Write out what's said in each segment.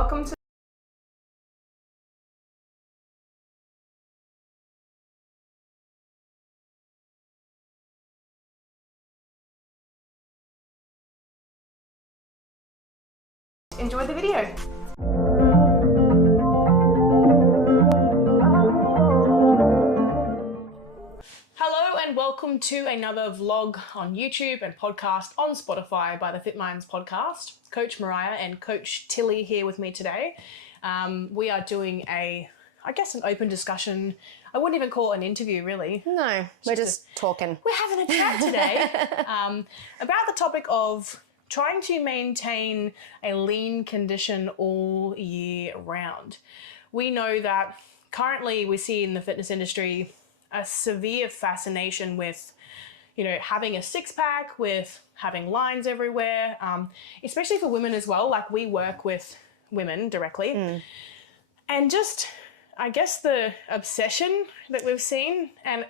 Welcome to enjoy the video. Hello and welcome to another vlog on YouTube and podcast on Spotify by the Fit Minds podcast. Coach Mariah and Coach Tilly here with me today. We are doing an open discussion. I wouldn't even call it an interview really. No, we're just talking. We're having a chat today about the topic of trying to maintain a lean condition all year round. We know that currently we see in the fitness industry a severe fascination with, having a six pack, with having lines everywhere, especially for women as well. Like we work with women directly. And just, I guess the obsession that we've seen and,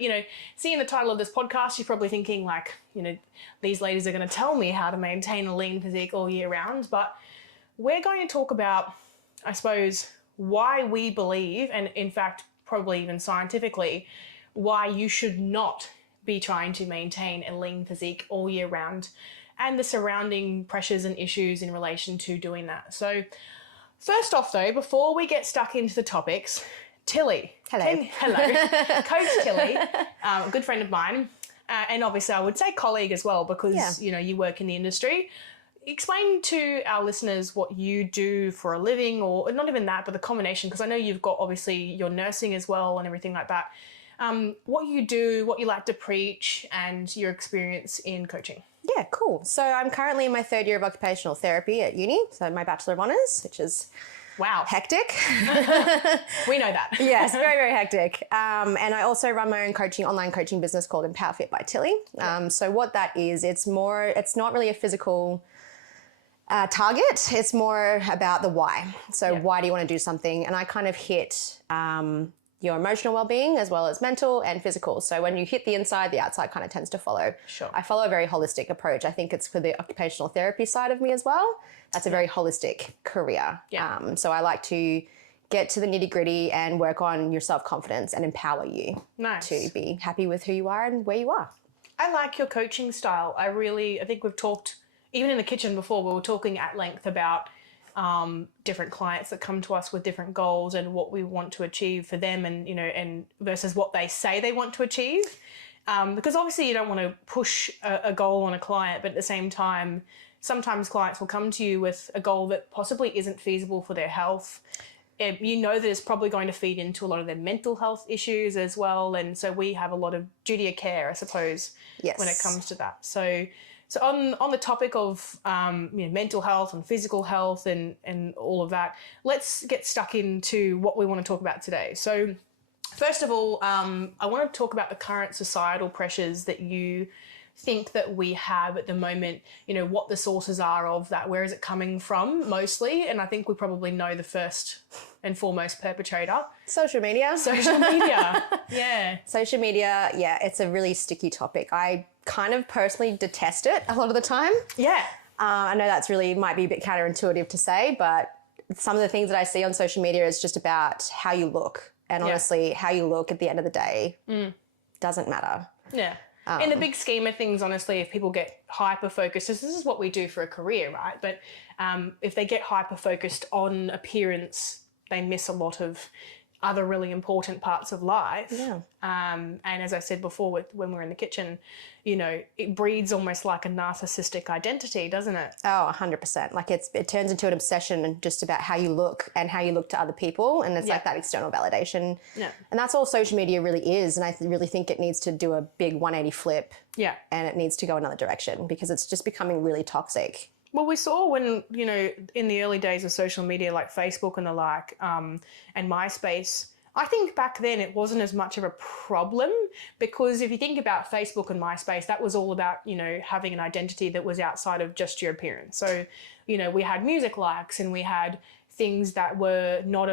seeing the title of this podcast, you're probably thinking like, these ladies are going to tell me how to maintain a lean physique all year round. But we're going to talk about, I suppose, why we believe, and in fact, probably even scientifically, why you should not be trying to maintain a lean physique all year round and the surrounding pressures and issues in relation to doing that. So first off though, before we get stuck into the topics, Tilly. Hello. Hello. Coach Tilly, a good friend of mine, and obviously I would say colleague as well because, you work in the industry. Explain to our listeners what you do for a living, or not even that, but the combination, because I know you've got obviously your nursing as well and everything like that. What you do, what you like to preach, and your experience in coaching. Yeah, cool. So I'm currently in my third year of occupational therapy at uni. So my Bachelor of Honours, which is hectic. We know that. Yes, very, very hectic. And I also run my own online coaching business called Empower Fit by Tilly. So what that is, it's not really a physical target. It's more about the why. So why do you want to do something? And I kind of hit your emotional well-being as well as mental and physical. So when you hit the inside, the outside kind of tends to follow. Sure. I follow a very holistic approach. I think it's for the occupational therapy side of me as well. That's a very holistic career. Yeah. So I like to get to the nitty-gritty and work on your self-confidence and empower you to be happy with who you are and where you are. I like your coaching style. I think we've talked, even in the kitchen before, we were talking at length about different clients that come to us with different goals and what we want to achieve for them, and and versus what they say they want to achieve, because obviously you don't want to push a goal on a client, but at the same time sometimes clients will come to you with a goal that possibly isn't feasible for their health. That it's probably going to feed into a lot of their mental health issues as well, and so we have a lot of duty of care, I suppose, when it comes to that. So on the topic of mental health and physical health and all of that, let's get stuck into what we want to talk about today. So first of all, I want to talk about the current societal pressures that you think that we have at the moment, what the sources are of that, where is it coming from mostly? And I think we probably know the first and foremost perpetrator. Social media. Yeah. Social media, it's a really sticky topic. I kind of personally detest it a lot of the time. Yeah. I know that's might be a bit counterintuitive to say, but some of the things that I see on social media is just about how you look. And honestly, how you look at the end of the day doesn't matter. Yeah. In the big scheme of things, honestly, if people get hyper-focused, this is what we do for a career, right? But if they get hyper-focused on appearance, they miss a lot of other really important parts of life. Yeah. And as I said before, when we're in the kitchen, it breeds almost like a narcissistic identity, doesn't it? Oh, 100%. Like it turns into an obsession and just about how you look and how you look to other people. And it's like that external validation. Yeah. And that's all social media really is. And I really think it needs to do a big 180 flip. Yeah. And it needs to go another direction because it's just becoming really toxic. Well, we saw when, in the early days of social media, like Facebook and the like, and MySpace, I think back then it wasn't as much of a problem because if you think about Facebook and MySpace, that was all about, having an identity that was outside of just your appearance. So, we had music likes and we had things that were not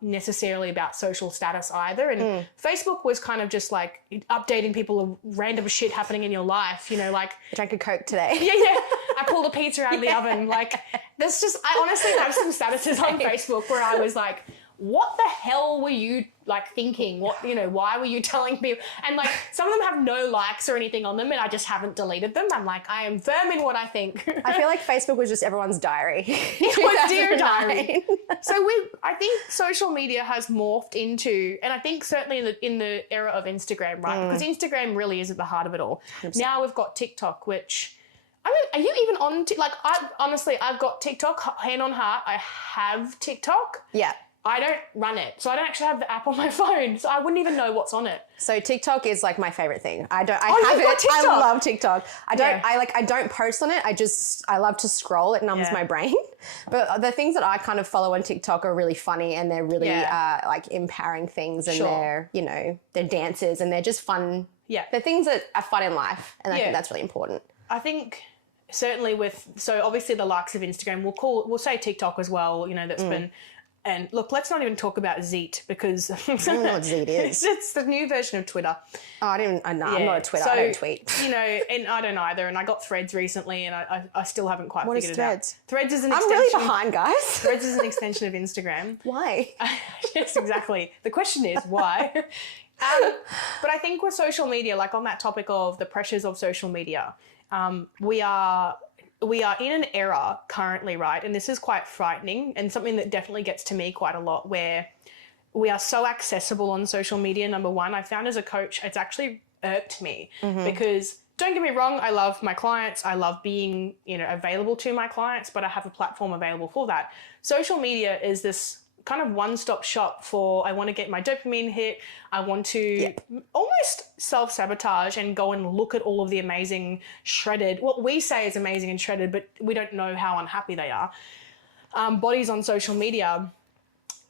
necessarily about social status either. And Facebook was kind of just like updating people of random shit happening in your life, like... I drank a Coke today. Yeah. I pulled a pizza out of the oven. Like, there's just, I honestly have some statuses on Facebook where I was like, what the hell were you like thinking? What, why were you telling people? And like, some of them have no likes or anything on them, and I just haven't deleted them. I'm like, I am firm in what I think. I feel like Facebook was just everyone's diary. It was dear diary. So I think social media has morphed into, and I think certainly in the era of Instagram, right? Because Instagram really is at the heart of it all. 100%. Now we've got TikTok, which, I mean, are you even on, I've got TikTok, hand on heart, I have TikTok. Yeah. I don't run it, so I don't actually have the app on my phone, so I wouldn't even know what's on it. So TikTok is like my favorite thing. I have you've got it. TikTok. I love TikTok. I don't post on it. I love to scroll. It numbs my brain. But the things that I kind of follow on TikTok are really funny, and they're really like empowering things, and they're dances, and they're just fun. Yeah. They're things that are fun in life, and I think that's really important. I think certainly so obviously the likes of Instagram, we'll say TikTok as well, that's been. And look, let's not even talk about Zeet, because I don't know what Zeet is. It's the new version of Twitter. Oh, I'm not a Twitter. So, I don't tweet. And I don't either. And I got Threads recently, and I still haven't quite figured it out. What is Threads? Threads is an extension. I'm really behind, guys. Threads is an extension of Instagram. Why? Yes, exactly. The question is why. But I think with social media, like on that topic of the pressures of social media, we are in an era currently, right? And this is quite frightening, and something that definitely gets to me quite a lot, where we are so accessible on social media. Number one, I found as a coach, it's actually irked me because, don't get me wrong, I love my clients. I love being, available to my clients, but I have a platform available for that. Social media is this kind of one-stop shop for, I want to get my dopamine hit. I want to almost self-sabotage and go and look at all of the amazing shredded, what we say is amazing and shredded, but we don't know how unhappy they are, bodies on social media.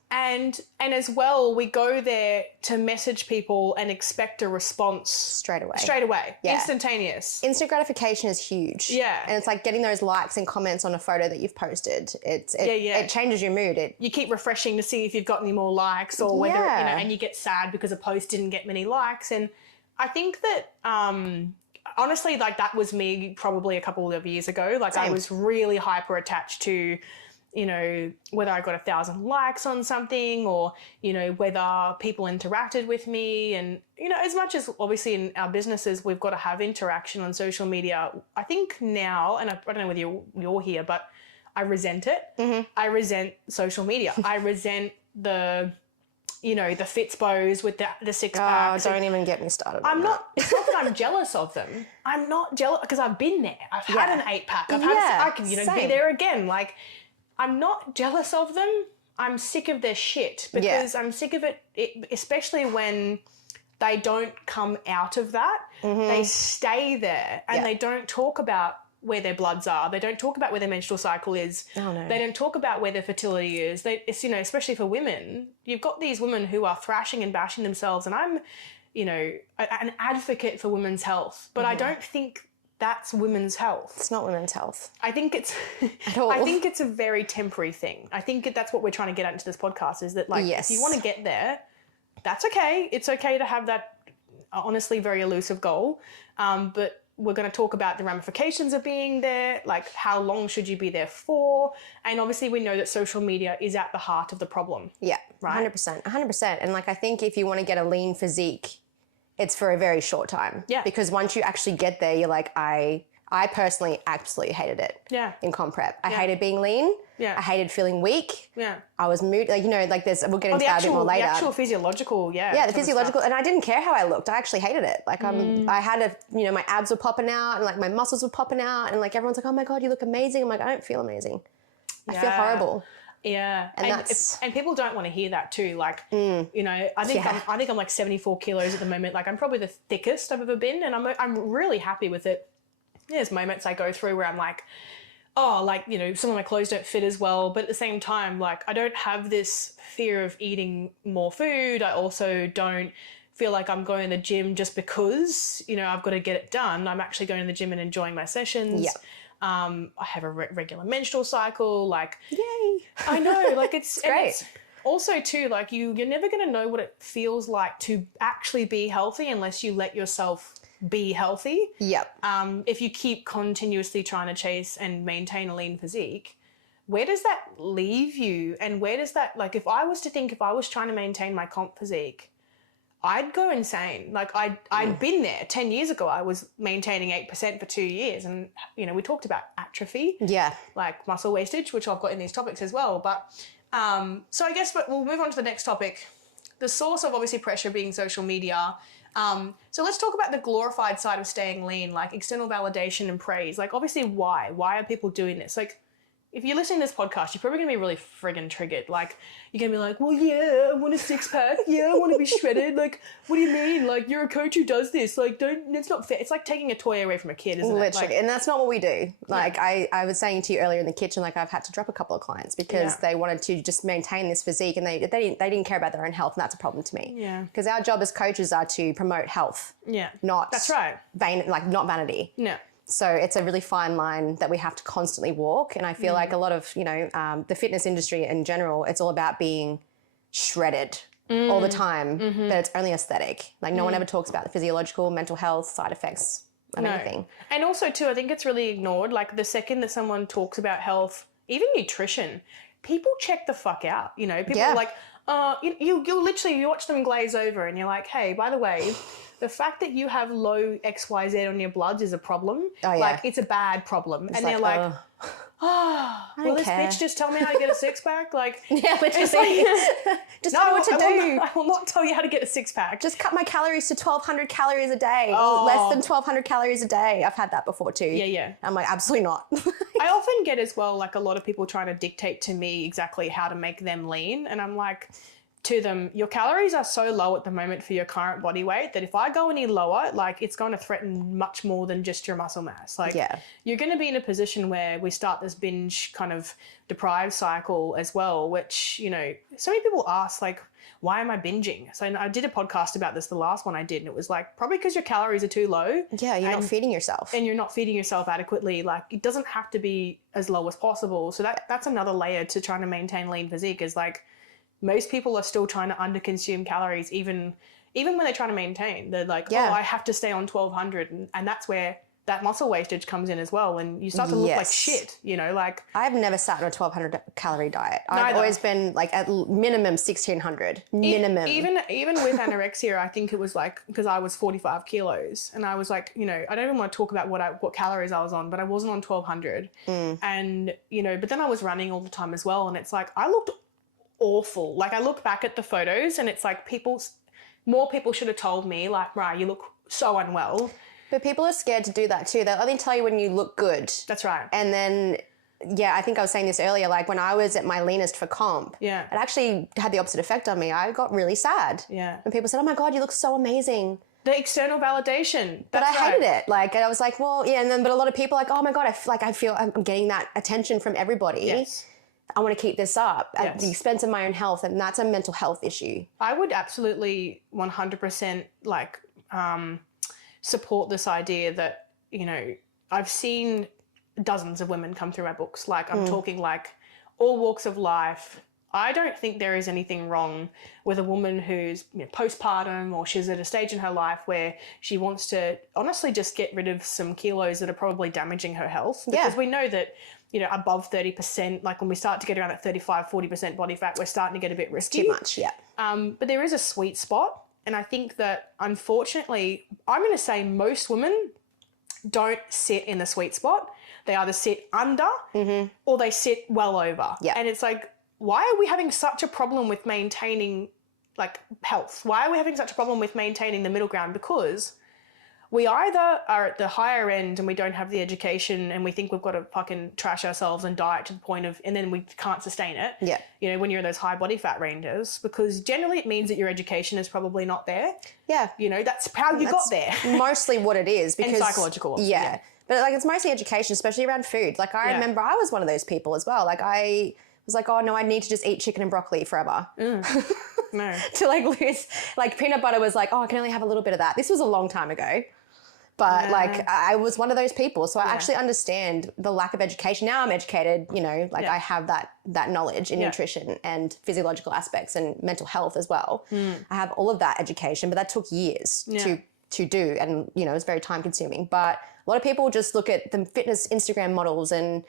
And as well, we go there to message people and expect a response straight away, instantaneous. Instant gratification is huge. Yeah, and it's like getting those likes and comments on a photo that you've posted. It changes your mood. You keep refreshing to see if you've got any more likes, or whether and you get sad because a post didn't get many likes. And I think that honestly, like, that was me probably a couple of years ago. Like, I was really hyper attached to, whether I got 1,000 likes on something, or, whether people interacted with me. And, as much as obviously in our businesses, we've got to have interaction on social media, I think now, and I don't know whether you're here, but I resent it. I resent social media. I resent the Fitspos with the six packs. Oh, don't even get me started. It's not that I'm jealous of them. I'm not jealous because I've been there. I've had an 8-pack. I can, be there again. Like, I'm not jealous of them. I'm sick of their shit, because I'm sick of it, especially when they don't come out of that. They stay there, and they don't talk about where their bloods are. They don't talk about where their menstrual cycle is. Oh, no. They don't talk about where their fertility is. It's, especially for women, you've got these women who are thrashing and bashing themselves, and I'm, an advocate for women's health, but I don't think that's women's health. It's not women's health. I think it's at all. I think it's a very temporary thing. I think that's what we're trying to get at into this podcast, is that, like, if you want to get there, that's okay. It's okay to have that honestly very elusive goal. But we're going to talk about the ramifications of being there, like how long should you be there for? And obviously we know that social media is at the heart of the problem. Yeah, right? 100%. And like, I think if you want to get a lean physique, it's for a very short time. Yeah. Because once you actually get there, you're like, I personally absolutely hated it. Yeah. In comp prep. I hated being lean. Yeah. I hated feeling weak. Yeah. I was moody. Like, there's, we'll get into that a bit more later. The actual physiological, Yeah, the physiological. And I didn't care how I looked. I actually hated it. Like, I had my abs were popping out, and like my muscles were popping out, and like everyone's like, oh my God, you look amazing. I'm like, I don't feel amazing. I feel horrible. Yeah, and people don't want to hear that too. Like, I think I'm like 74 kilos at the moment. Like, I'm probably the thickest I've ever been, and I'm really happy with it. There's moments I go through where I'm like, oh, like, some of my clothes don't fit as well, but at the same time, like, I don't have this fear of eating more food. I also don't feel like I'm going to the gym just because I've got to get it done. I'm actually going to the gym and enjoying my sessions. Yeah. I have a regular menstrual cycle, like, yay. I know, like, it's great. It's also too, like, you're never going to know what it feels like to actually be healthy unless you let yourself be healthy. Yep. If you keep continuously trying to chase and maintain a lean physique, where does that leave you? And where does that, like, if I was trying to maintain my comp physique, I'd go insane. Like I'd been there 10 years ago. I was maintaining 8% for 2 years. And, you know, we talked about atrophy. Yeah. Like muscle wastage, which I've got in these topics as well. But so I guess we'll move on to the next topic. The source of obviously pressure being social media. So let's talk about the glorified side of staying lean, like external validation and praise. Like obviously why? Why are people doing this? Like if you're listening to this podcast, you're probably going to be really friggin' triggered. Like, you're going to be like, well, yeah, I want a six-pack. Yeah, I want to be shredded. Like, what do you mean? Like, you're a coach who does this. Like, it's not fair. It's like taking a toy away from a kid, isn't it? Literally. Like, and that's not what we do. Like, I was saying to you earlier in the kitchen, like, I've had to drop a couple of clients because they wanted to just maintain this physique and they didn't care about their own health, and that's a problem to me. Yeah. Because our job as coaches are to promote health. Yeah. Not... That's right. Not vanity. No. So it's a really fine line that we have to constantly walk. And I feel like a lot of, you know, the fitness industry in general, it's all about being shredded all the time, but it's only aesthetic. Like no one ever talks about the physiological, mental health side effects of anything. And also too, I think it's really ignored. Like the second that someone talks about health, even nutrition, people check the fuck out. You know, people are like, you'll literally, you watch them glaze over and you're like, hey, by the way, the fact that you have low XYZ on your bloods is a problem. Oh, yeah. Like, it's a bad problem. It's and they're like, will this bitch just tell me how to get a six-pack? Like, yeah, literally. Just tell me what to do. I will not tell you how to get a six-pack. Just cut my calories to 1,200 calories a day. Or less than 1,200 calories a day. I've had that before too. Yeah. I'm like, absolutely not. I often get as well, like, a lot of people trying to dictate to me exactly how to make them lean. And I'm like... to them, your calories are so low at the moment for your current body weight that if I go any lower, like it's going to threaten much more than just your muscle mass. Like you're going to be in a position where we start this binge kind of deprived cycle as well, which, you know, so many people ask like, why am I binging? So I did a podcast about this, the last one I did, and it was like, probably because your calories are too low. Yeah, you're not feeding yourself. And you're not feeding yourself adequately. Like it doesn't have to be as low as possible. So that's another layer to trying to maintain lean physique is like, most people are still trying to underconsume calories, even when they're trying to maintain. They're like, oh, I have to stay on 1,200. And that's where that muscle wastage comes in as well. And you start to look like shit, you know, like... I've never sat on a 1,200 calorie diet. I've always been like at minimum 1,600. Minimum. Even with anorexia, I think it was like, because I was 45 kilos and I was like, you know, I don't even want to talk about what calories I was on, but I wasn't on 1,200. And, you know, but then I was running all the time as well. And it's like, I looked awful. Like I look back at the photos and it's like more people should have told me like, right, you look so unwell. But people are scared to do that too. They'll only tell you when you look good. That's right. And then, I think I was saying this earlier, like when I was at my leanest for comp, it actually had the opposite effect on me. I got really sad. Yeah. And people said, oh my God, you look so amazing. The external validation. But I hated it. Like, and I was like, well, yeah. And then, but a lot of people are like, oh my God, I feel I'm getting that attention from everybody. Yes. I want to keep this up at the expense of my own health, and that's a mental health issue. I would absolutely 100% like support this idea that, you know, I've seen dozens of women come through my books. Like I'm talking like all walks of life. I don't think there is anything wrong with a woman who's, you know, postpartum or she's at a stage in her life where she wants to honestly just get rid of some kilos that are probably damaging her health. Because we know that, you know, above 30%, like when we start to get around that 35, 40% body fat, we're starting to get a bit risky. Too much, yeah. But there is a sweet spot. And I think that unfortunately, I'm going to say most women don't sit in the sweet spot. They either sit under or they sit well over. Yeah. And it's like, why are we having such a problem with maintaining like health? Why are we having such a problem with maintaining the middle ground? Because we either are at the higher end and we don't have the education and we think we've got to fucking trash ourselves and diet to the point of, and then we can't sustain it. Yeah. You know, when you're in those high body fat ranges, because generally it means that your education is probably not there. Yeah. You know, that's how you got there. Mostly what it is. Because, and psychological. Yeah. But like, it's mostly education, especially around food. Like I remember I was one of those people as well. Like I was like, oh no, I need to just eat chicken and broccoli forever. No. To like lose, like peanut butter was like, oh, I can only have a little bit of that. This was a long time ago. But like I was one of those people. So I actually understand the lack of education. Now I'm educated, you know, like I have that knowledge in nutrition and physiological aspects and mental health as well. I have all of that education, but that took years to to do, and it's very time consuming. But a lot of people just look at the fitness Instagram models and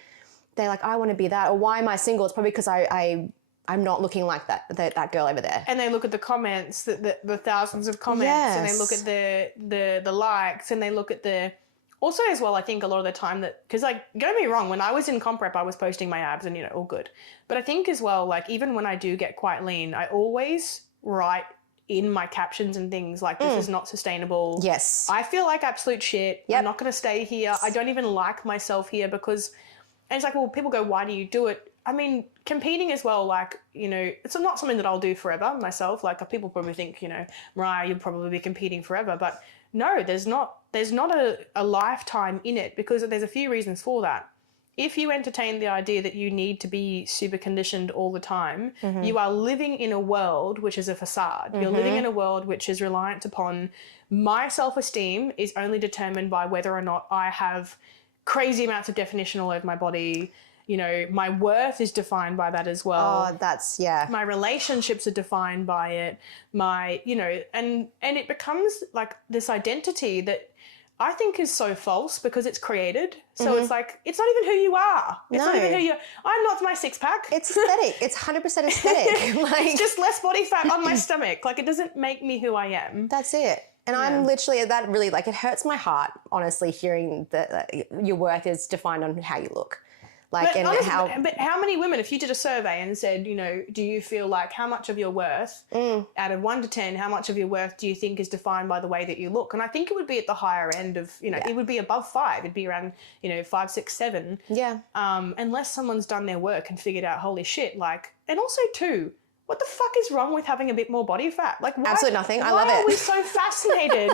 they're like, I want to be that, or why am I single? It's probably because I'm not looking like that girl over there. And they look at the comments, the thousands of comments, and they look at the likes, and they look at the also as well. I think a lot of the time because don't get me wrong, when I was in comp prep, I was posting my abs and all good. But I think as well, like even when I do get quite lean, I always write in my captions and things like, this is not sustainable. Yes. I feel like absolute shit. Yep. I'm not going to stay here. I don't even like myself here because, and it's like, well, people go, why do you do it? I mean, competing as well, like, it's not something that I'll do forever myself. Like people probably think, Mariah, you'll probably be competing forever. But no, there's not a lifetime in it, because there's a few reasons for that. If you entertain the idea that you need to be super conditioned all the time, you are living in a world which is a facade. You're living in a world which is reliant upon my self-esteem is only determined by whether or not I have crazy amounts of definition all over my body. My worth is defined by that as well. Oh, that's, yeah. My relationships are defined by it. And it becomes like this identity that I think is so false because it's created. So it's like, it's not even who you are. It's not even who you are. I'm not my six pack. It's aesthetic. It's 100% aesthetic. It's just less body fat on my stomach. Like it doesn't make me who I am. That's it. And I'm literally, that really, like, it hurts my heart, honestly, hearing that your worth is defined on how you look. Like, but honestly, but how many women, if you did a survey and said, do you feel like how much of your worth, out of 1 to 10, how much of your worth do you think is defined by the way that you look? And I think it would be at the higher end of, it would be above 5. It'd be around, 5, 6, 7. Yeah. Unless someone's done their work and figured out, holy shit, like, and also too, what the fuck is wrong with having a bit more body fat? Like, why, absolutely nothing. I love it. Why are we so fascinated?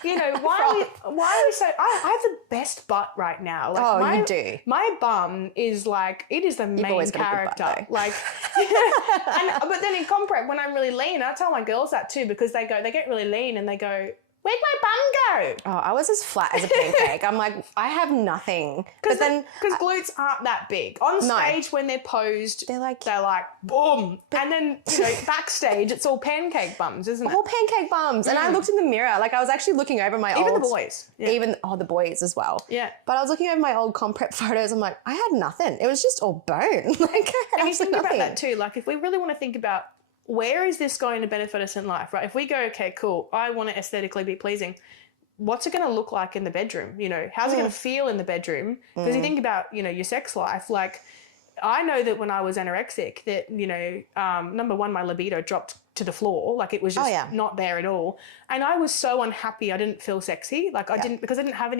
Why are we so? I have the best butt right now. Like, you do. My bum is like, it is the main character. Like, but then in comp prep, when I'm really lean, I tell my girls that too, because they get really lean and they go, where'd my bum go? Oh, I was as flat as a pancake. I'm like, I have nothing. Because glutes aren't that big. On stage, when they're posed, they're like boom. And then, backstage, it's all pancake bums, isn't it? All pancake bums. And I looked in the mirror. Like, I was actually looking over my Even the boys. Yeah. The boys as well. Yeah. But I was looking over my old comp prep photos. I'm like, I had nothing. It was just all bone. Like, I had and you think nothing. about that too. Like, if we really want to think about where is this going to benefit us in life, right? If we go, okay, cool, I want to aesthetically be pleasing, what's it going to look like in the bedroom? How's it going to feel in the bedroom? Because you think about, your sex life. Like, I know that when I was anorexic that, number one, my libido dropped to the floor. Like, it was just not there at all. And I was so unhappy. I didn't feel sexy. Like, because I didn't have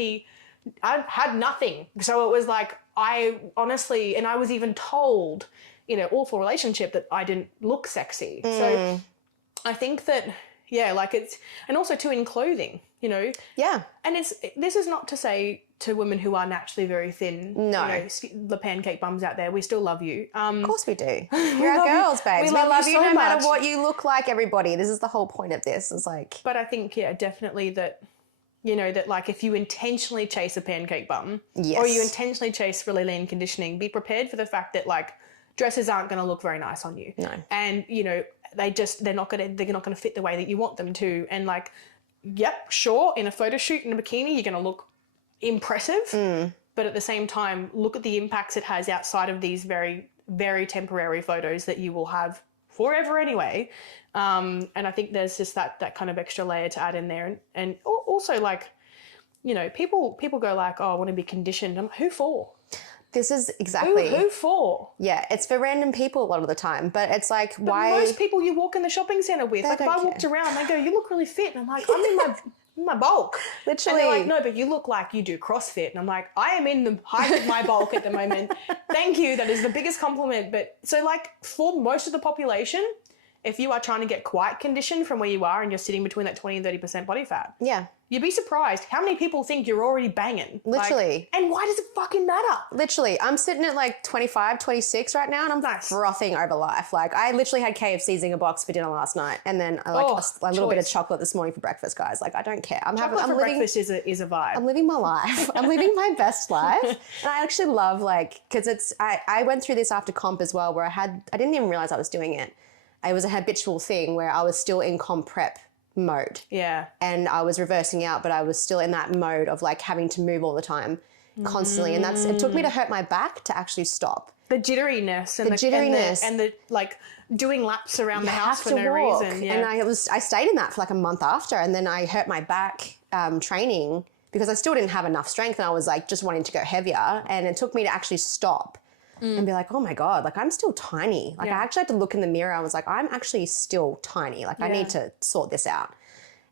I had nothing. So it was like, I honestly, and I was even told, awful relationship that I didn't look sexy. So I think that, it's, and also too in clothing, Yeah. And this is not to say to women who are naturally very thin, the pancake bums out there, we still love you. Of course we do. You're our girls, babes. We love you so no matter what you look like, everybody. This is the whole point of this. It's like. But I think, definitely that, that like if you intentionally chase a pancake bum or you intentionally chase really lean conditioning, be prepared for the fact that like, dresses aren't going to look very nice on you. No. And, they're not going to fit the way that you want them to. And like, yep, sure, in a photo shoot in a bikini, you're going to look impressive. But at the same time, look at the impacts it has outside of these very, very temporary photos that you will have forever anyway. And I think there's just that kind of extra layer to add in there. And also like, people go like, oh, I want to be conditioned. I'm like, who for? This is exactly. Who for? Yeah, it's for random people a lot of the time, but it's like, why? Most people you walk in the shopping centre with, like if I walked around, they go, you look really fit. And I'm like, I'm in my bulk. Literally. And they're like, no, but you look like you do CrossFit. And I'm like, I am in the height of my bulk at the moment. Thank you. That is the biggest compliment. But so like for most of the population, if you are trying to get quite conditioned from where you are and you're sitting between that 20 and 30% body fat. Yeah. You'd be surprised how many people think you're already banging. Literally. And why does it fucking matter? Literally. I'm sitting at like 25, 26 right now and I'm frothing over life. Like I literally had KFC's in a box for dinner last night and then a little bit of chocolate this morning for breakfast, guys. Like I don't care. I'm breakfast is a vibe. I'm living my life. I'm living my best life. And I actually love because I went through this after comp as well where I didn't even realize I was doing it. It was a habitual thing where I was still in comp prep mode. Yeah. And I was reversing out, but I was still in that mode of like having to move all the time constantly. And it took me to hurt my back to actually stop. The jitteriness and and the like doing laps around the house for no reason. Yeah. And I stayed in that for like a month after, and then I hurt my back training because I still didn't have enough strength, and I was like just wanting to go heavier, and it took me to actually stop and be like, oh my God, like I'm still tiny. Like I actually had to look in the mirror. I was like, I'm actually still tiny. Like I need to sort this out.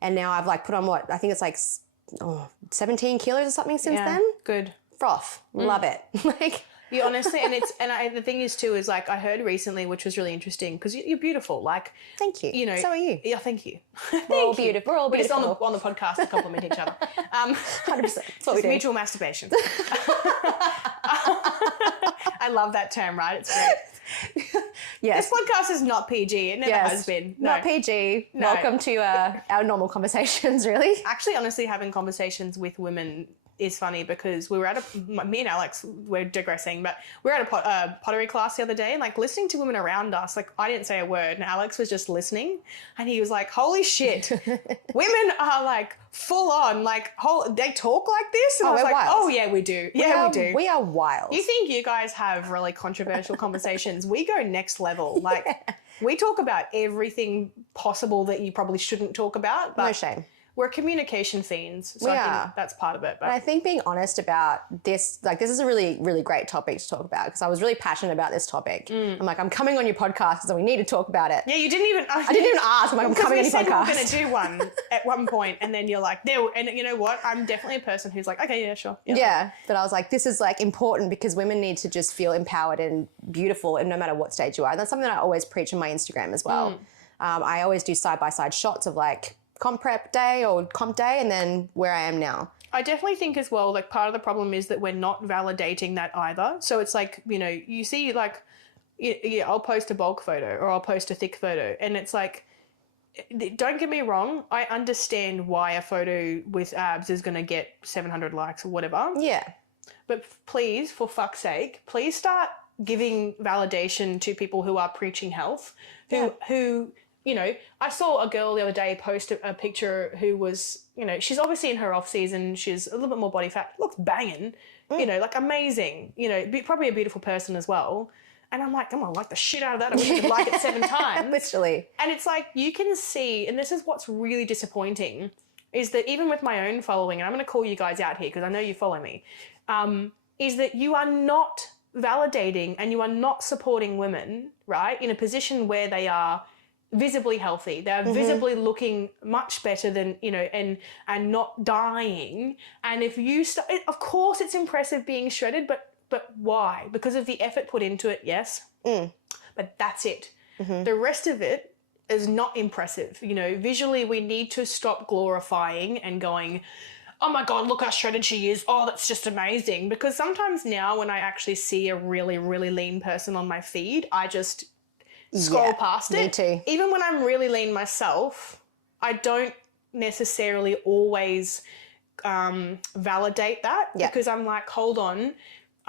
And now I've like put on I think it's like 17 kilos or something since then. Good. Froth. Love it. Like you honestly, and the thing is too, is like I heard recently, which was really interesting because you're beautiful. Like, thank you. You know, so are you. Yeah, thank you. We're all beautiful. We're all beautiful. We're just on the podcast to compliment each other. 100%. That's what we do. Mutual masturbation. I love that term. Right? It's great. Yes. This podcast is not PG. It never has been. No. Not PG. No. Welcome to our normal conversations. Really. Actually, honestly, having conversations with women is funny because we were at me and Alex, we're digressing, but we were at a pottery class the other day, and like listening to women around us, like I didn't say a word and Alex was just listening, and he was like, holy shit, women are like full on, like they talk like this, and I was like, wild. Oh yeah, we do. Yeah, we do. We are wild. You think you guys have really controversial conversations? We go next level. Like we talk about everything possible that you probably shouldn't talk about. But no shame. We're communication fiends, so I think that's part of it. But I think being honest about this, like this is a really, really great topic to talk about because I was really passionate about this topic. I'm like, I'm coming on your podcast, so we need to talk about it. Yeah, you didn't even... I didn't even ask. I'm like, I'm coming on your podcast. We said we were going to do one at one point, and then you're like, and you know what? I'm definitely a person who's like, okay, yeah, sure. Yeah, but I was like, this is like important because women need to just feel empowered and beautiful, and no matter what stage you are. And that's something that I always preach on my Instagram as well. I always do side-by-side shots of like comp prep day or comp day and then where I am now. I definitely think as well, like part of the problem is that we're not validating that either. So it's like, you know, you see like, yeah, I'll post a bulk photo or I'll post a thick photo, and it's like, don't get me wrong, I understand why a photo with abs is going to get 700 likes or whatever. Yeah. But please, for fuck's sake, please start giving validation to people who are preaching health, who you know, I saw a girl the other day post a picture who was, you know, she's obviously in her off season. She's a little bit more body fat, looks banging, you know, like amazing, you know, probably a beautiful person as well. And I'm like, I'm going to like the shit out of that. I wish I could like it 7 times. Literally. And it's like, you can see, and this is what's really disappointing, is that even with my own following, and I'm going to call you guys out here because I know you follow me, is that you are not validating and you are not supporting women, right, in a position where they are visibly healthy. They're visibly looking much better than, you know, and not dying. And if you of course it's impressive being shredded, but why? Because of the effort put into it, yes. But that's it. The rest of it is not impressive. You know, visually we need to stop glorifying and going, oh my God, look how shredded she is. Oh, that's just amazing. Because sometimes now when I actually see a really, really lean person on my feed, I just scroll past it. Me too. Even when I'm really lean myself, I don't necessarily always validate that because I'm like, hold on,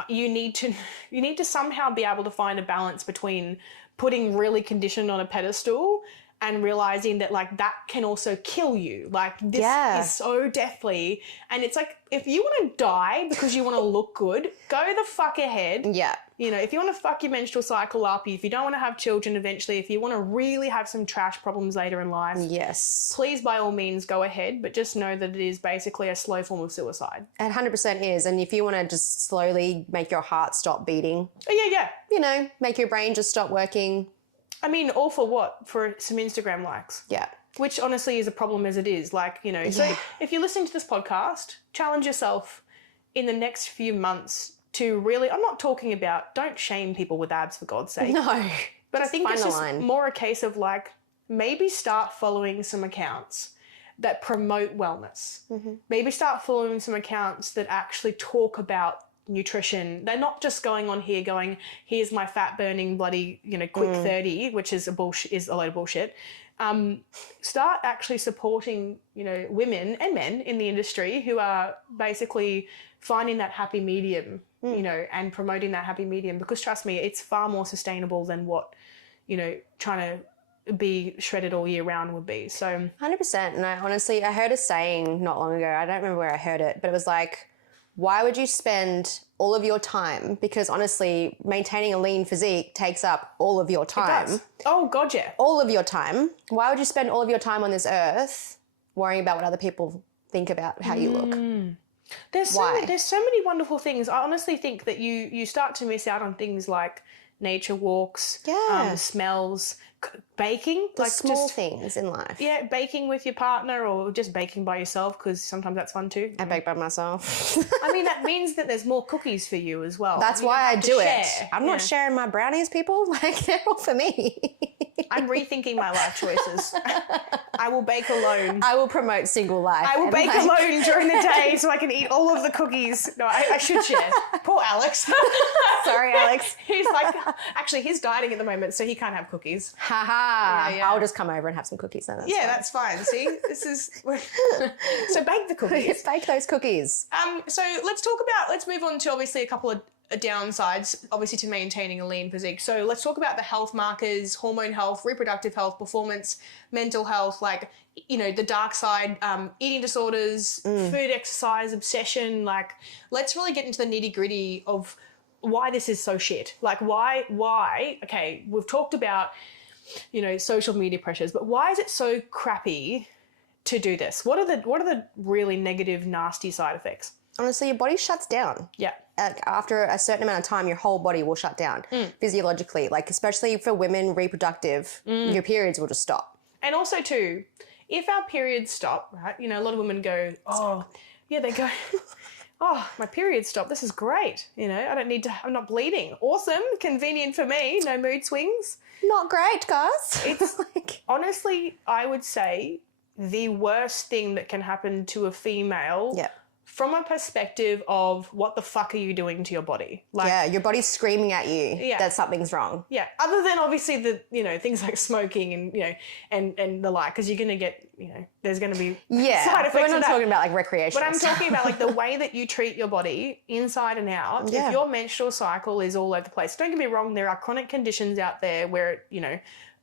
you need to somehow be able to find a balance between putting really conditioned on a pedestal and realizing that like that can also kill you. Like this is so deathly. And it's like, if you want to die because you want to look good, go the fuck ahead. Yeah. You know, if you want to fuck your menstrual cycle up, if you don't want to have children eventually, if you want to really have some trash problems later in life, yes, please by all means go ahead, but just know that it is basically a slow form of suicide. It 100% is. And if you want to just slowly make your heart stop beating. Yeah. You know, make your brain just stop working. I mean, all for what? For some Instagram likes. Yeah. Which honestly is a problem as it is. Like, you know, so if you're listening to this podcast, challenge yourself in the next few months to really, I'm not talking about, don't shame people with abs for God's sake. No. But I think it's just more a case of like, maybe start following some accounts that promote wellness. Maybe start following some accounts that actually talk about nutrition. They're not just going on here going, here's my fat burning bloody, you know, quick 30, which is a load of bullshit. Start actually supporting, you know, women and men in the industry who are basically finding that happy medium, you know, and promoting that happy medium, because trust me, it's far more sustainable than what, you know, trying to be shredded all year round would be. So 100%. And I heard a saying not long ago. I don't remember where I heard it, but it was like, why would you spend all of your time? Because honestly, maintaining a lean physique takes up all of your time. it does. Oh, God, yeah. All of your time. Why would you spend all of your time on this earth worrying about what other people think about how you look? There's so many wonderful things. I honestly think that you start to miss out on things like nature walks, smells, baking, The small things in life. Yeah, baking with your partner or just baking by yourself, because sometimes that's fun too. I bake by myself. I mean, that means that there's more cookies for you as well. That's why I do it. I'm not sharing my brownies, people. Like, they're all for me. I'm rethinking my life choices. I will bake alone. I will promote single life. I will bake alone during the day so I can eat all of the cookies. No, I should share. Poor Alex. Sorry, Alex. He's like, actually, he's dieting at the moment, so he can't have cookies. Haha. I'll just come over and have some cookies then. That's fine. See, this is so bake the cookies. Bake those cookies. So let's move on to obviously a couple of downsides, obviously, to maintaining a lean physique. So let's talk about the health markers: hormone health, reproductive health, performance, mental health, like, you know, the dark side, eating disorders, food, exercise, obsession. Like, let's really get into the nitty gritty of why this is so shit. Like, why, okay, we've talked about, you know, social media pressures, but why is it so crappy to do this? What are the really negative, nasty side effects? Honestly, your body shuts down. Yeah. After a certain amount of time, your whole body will shut down physiologically. Like, especially for women, reproductive, your periods will just stop. And also too, if our periods stop, right, you know, a lot of women go, oh, yeah, they go, oh, my periods stop. This is great. You know, I don't need to, I'm not bleeding. Awesome. Convenient for me. No mood swings. Not great, guys. It's like, honestly, I would say the worst thing that can happen to a female from a perspective of what the fuck are you doing to your body? Like, your body's screaming at you that something's wrong. Yeah. Other than obviously the, you know, things like smoking and, you know, and the like, because you're going to get, you know, there's going to be side effects. But we're not talking about like recreational But I'm talking about like the way that you treat your body inside and out. If your menstrual cycle is all over the place, don't get me wrong, there are chronic conditions out there where, you know,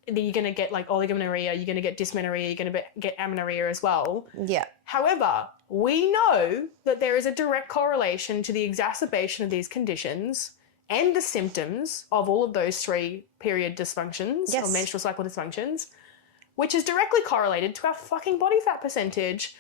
you're going to get like oligomenorrhea, you're going to get dysmenorrhea, you're going to get amenorrhea as well. Yeah. However, we know that there is a direct correlation to the exacerbation of these conditions and the symptoms of all of those three period dysfunctions or menstrual cycle dysfunctions, which is directly correlated to our fucking body fat percentage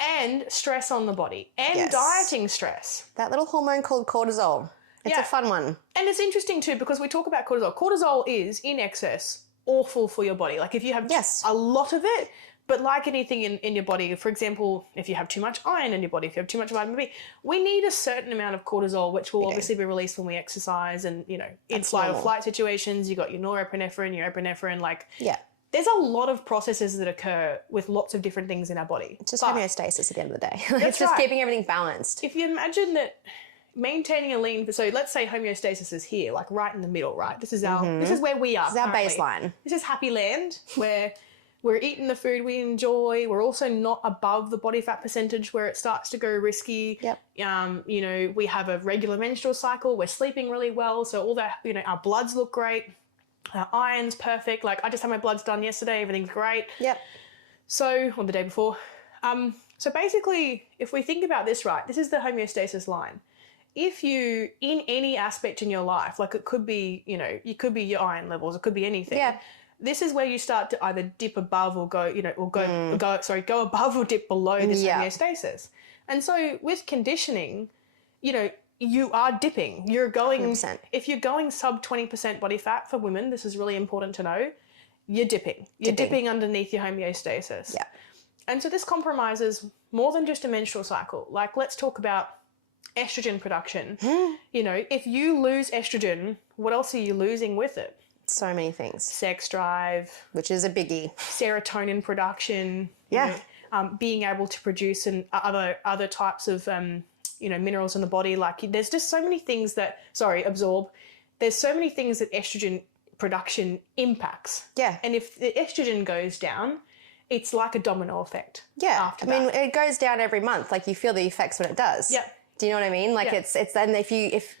and stress on the body and dieting stress. That little hormone called cortisol. It's a fun one. And it's interesting too, because we talk about cortisol. Cortisol is, in excess, awful for your body. Like, if you have a lot of it, but like anything in your body, for example, if you have too much iron in your body, if you have too much vitamin B, we need a certain amount of cortisol, which will obviously be released when we exercise. And, you know, in flight or flight situations, you got your norepinephrine, your epinephrine, like, there's a lot of processes that occur with lots of different things in our body. It's just homeostasis at the end of the day. It's just keeping everything balanced. If you imagine that maintaining a lean, so let's say homeostasis is here, like right in the middle, right? This is our, this is where we are. This is our baseline. This is happy land, where we're eating the food we enjoy. We're also not above the body fat percentage where it starts to go risky. Yep. You know, we have a regular menstrual cycle. We're sleeping really well. So all that, you know, our bloods look great. Our iron's perfect. Like, I just had my bloods done yesterday. Everything's great. Yep. So, or the day before. So basically, if we think about this right, this is the homeostasis line. If you, in any aspect in your life, like it could be, you know, it could be your iron levels, it could be anything. Yeah. This is where you start to either dip above or go, you know, or go above or dip below this homeostasis. And so with conditioning, you know, you are dipping. You're going, 100%. If you're going sub 20% body fat for women, this is really important to know, you're dipping. You're dipping underneath your homeostasis. Yeah. And so this compromises more than just a menstrual cycle. Like, let's talk about estrogen production. You know, if you lose estrogen, what else are you losing with it? So many things. Sex drive. Which is a biggie. Serotonin production. Yeah. You know, being able to produce and other types of, you know, minerals in the body. Like, there's just so many things that, absorb. There's so many things that estrogen production impacts. Yeah. And if the estrogen goes down, it's like a domino effect. Yeah. After I mean, it goes down every month. Like, you feel the effects when it does. Yep. Do you know what I mean? Like it's then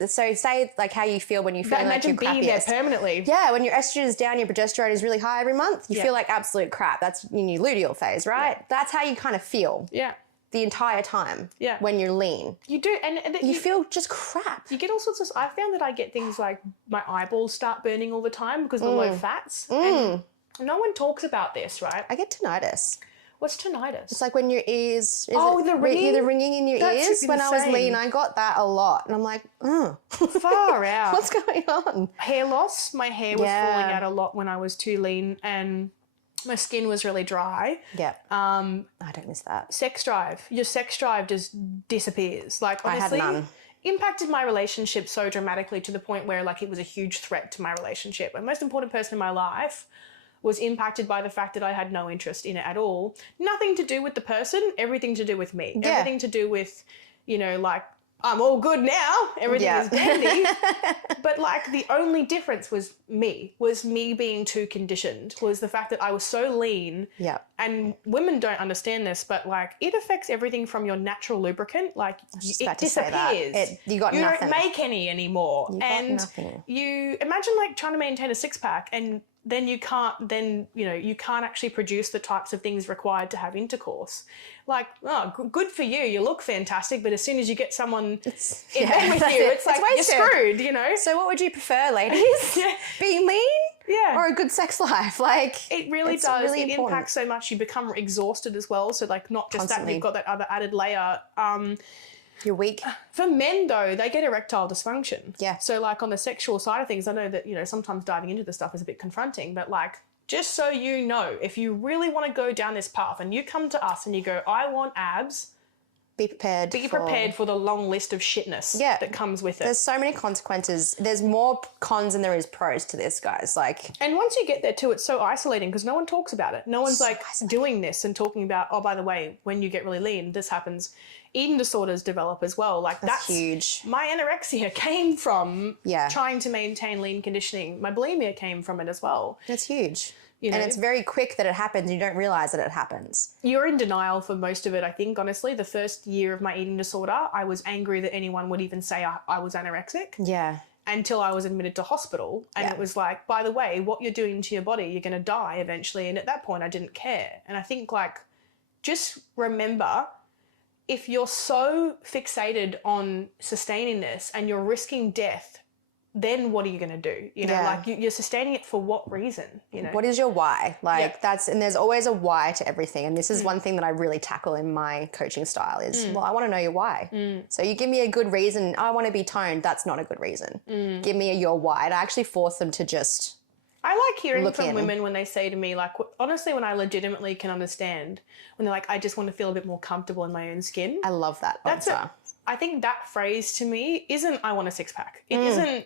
so say like how you feel when you feel like you're being there permanently. Yeah, when your estrogen is down, your progesterone is really high every month, you feel like absolute crap. That's in your luteal phase, right? Yeah. That's how you kind of feel. Yeah. The entire time. Yeah. When you're lean. You do, and you feel just crap. You get all sorts of. I found that I get things like my eyeballs start burning all the time because of the low fats. And no one talks about this, right? I get tinnitus. What's tinnitus? It's like when your ears... the ringing? The ringing in your ears. Insane. When I was lean, I got that a lot. And I'm like, far out. What's going on? Hair loss. My hair was falling out a lot when I was too lean and my skin was really dry. Yeah. I don't miss that. Sex drive. Your sex drive just disappears. Like, honestly, I had none. Impacted my relationship so dramatically to the point where, like, it was a huge threat to my relationship. The most important person in my life was impacted by the fact that I had no interest in it at all. Nothing to do with the person, everything to do with me. Yeah. Everything to do with, like, I'm all good now. Everything is dandy. But like the only difference was me being too conditioned, was the fact that I was so lean. Yeah. And women don't understand this, but like it affects everything from your natural lubricant. Like it disappears. You don't make any anymore. You got nothing. You imagine like trying to maintain a six pack and then you can't actually produce the types of things required to have intercourse. Like, good for you. You look fantastic, but as soon as you get someone in bed with you, it's like you're screwed, So what would you prefer, ladies? Being lean? Or a good sex life? Like, it really does. Really it impacts so much. You become exhausted as well. So like not just that, you've got that other added layer. You're weak. For men, though, they get erectile dysfunction. Yeah. So, like, on the sexual side of things, I know that, sometimes diving into this stuff is a bit confronting, but, like, just so you know, if you really want to go down this path and you come to us and you go, I want abs, be prepared. Be prepared for the long list of shitness that comes with it. There's so many consequences. There's more cons than there is pros to this, guys. Like, and once you get there too, it's so isolating because no one talks about it. No one's doing this and talking about, oh, by the way, when you get really lean, this happens. Eating disorders develop as well. Like that's huge. My anorexia came from trying to maintain lean conditioning. My bulimia came from it as well. That's huge. And it's very quick that it happens. You don't realize that it happens. You're in denial for most of it, I think, honestly. The first year of my eating disorder, I was angry that anyone would even say I was anorexic. Yeah. Until I was admitted to hospital. And it was like, by the way, what you're doing to your body, you're going to die eventually. And at that point, I didn't care. And I think, like, just remember, if you're so fixated on sustaining this and you're risking death, then what are you going to do? Like you're sustaining it for what reason? What is your why? Like and there's always a why to everything. And this is one thing that I really tackle in my coaching style is, well, I want to know your why. So you give me a good reason. I want to be toned. That's not a good reason. Give me your why. And I actually force them to just I like hearing from women when they say to me, like, honestly, when I legitimately can understand, when they're like, I just want to feel a bit more comfortable in my own skin. I love that answer. I think that phrase to me isn't, I want a six pack. It isn't,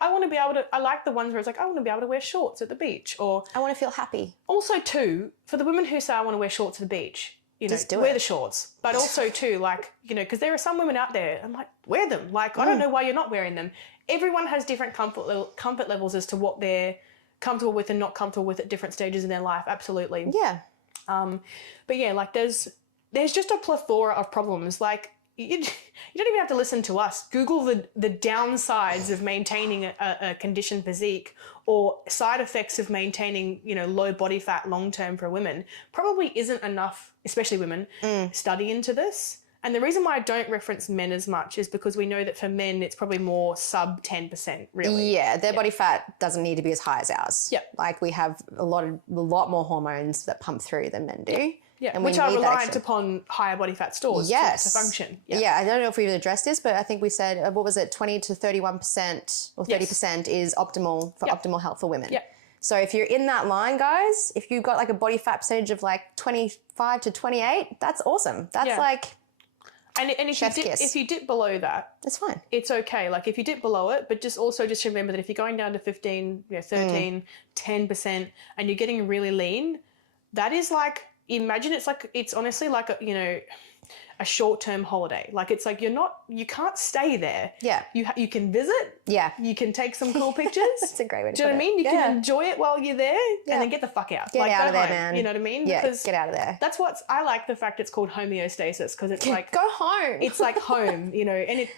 I want to be able to, I like the ones where it's like, I want to be able to wear shorts at the beach, or I want to feel happy. Also too, for the women who say I want to wear shorts at the beach, wear the shorts. But also too, like, because there are some women out there, I'm like, wear them. Like, I don't know why you're not wearing them. Everyone has different comfort levels as to what they're comfortable with and not comfortable with at different stages in their life. Absolutely. Yeah. But yeah, like there's just a plethora of problems. Like you don't even have to listen to us. Google the downsides of maintaining a conditioned physique or side effects of maintaining, low body fat long-term for women. Probably isn't enough, especially women, study into this. And the reason why I don't reference men as much is because we know that for men, it's probably more sub 10%, really. Yeah, their body fat doesn't need to be as high as ours. Yeah. Like we have a lot more hormones that pump through than men do. Yeah, and which are reliant upon higher body fat stores to function. Yeah, I don't know if we've addressed this, but I think we said, 20 to 31% or 30% is optimal for optimal health for women. Yeah. So if you're in that line, guys, if you've got like a body fat percentage of like 25 to 28, that's awesome. That's like... And if you dip below that, it's fine. It's okay. Like if you dip below it, but just remember that if you're going down to 15, 13, 10%, and you're getting really lean, that is like, imagine it's honestly like, a short-term holiday. Like it's like you can't stay there. Yeah. You can visit. Yeah. You can take some cool pictures. That's a great way to Do you know put what I mean? You it. can enjoy it while you're there and then get the fuck out. Get out go of there, home, man. You know what I mean? Yeah, Because get out of there. that's I like the fact it's called homeostasis, because it's like Go home. it's like home, you know, and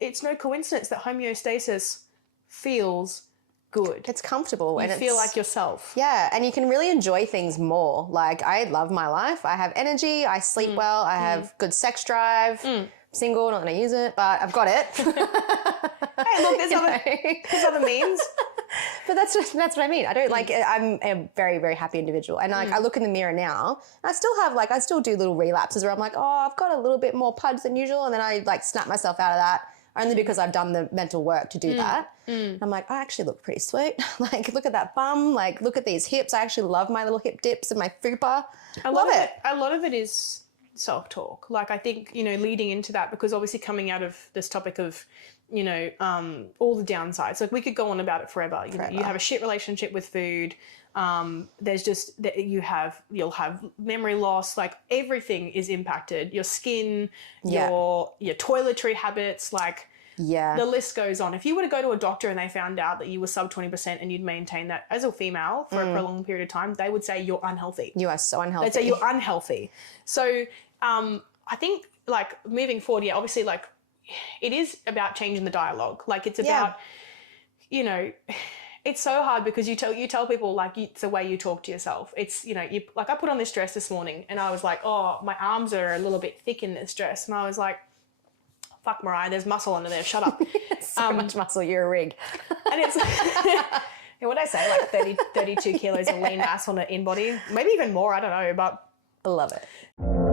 it's no coincidence that homeostasis feels good. It's comfortable. You feel like yourself. Yeah, and you can really enjoy things more. Like, I love my life. I have energy. I sleep well. I have good sex drive. Single, not going to use it, but I've got it. Hey, look, there's other means. But that's what I mean. I don't like. I'm a very, very happy individual, and like I look in the mirror now, and I still do little relapses where I'm like, oh, I've got a little bit more pudge than usual, and then I like snap myself out of that. Only because I've done the mental work to do that. I'm like, I actually look pretty sweet. Like, look at that bum. Like, look at these hips. I actually love my little hip dips and my fupa. I love it. A lot of it is self-talk. Like, I think, you know, leading into that, because obviously coming out of this topic of, you know, all the downsides. Like, we could go on about it forever. You know, you have a shit relationship with food. There's just that you'll have memory loss. Like, everything is impacted. Your skin, your toiletry habits, like the list goes on. If you were to go to a doctor and they found out that you were sub 20% and you'd maintain that as a female for a prolonged period of time, they would say you're unhealthy. You are so unhealthy. They'd say you're unhealthy. So I think, like, moving forward, obviously, like, it is about changing the dialogue. Like, it's about, you know, it's so hard because you tell people, like, it's the way you talk to yourself. It's, you know, like, I put on this dress this morning and I was like, oh, my arms are a little bit thick in this dress. And I was like, fuck, Mariah, there's muscle under there. Shut up. So much muscle. You're a rig. And it's, what did I say? Like 32 kilos of lean mass on an in body. Maybe even more. I don't know, but I love it.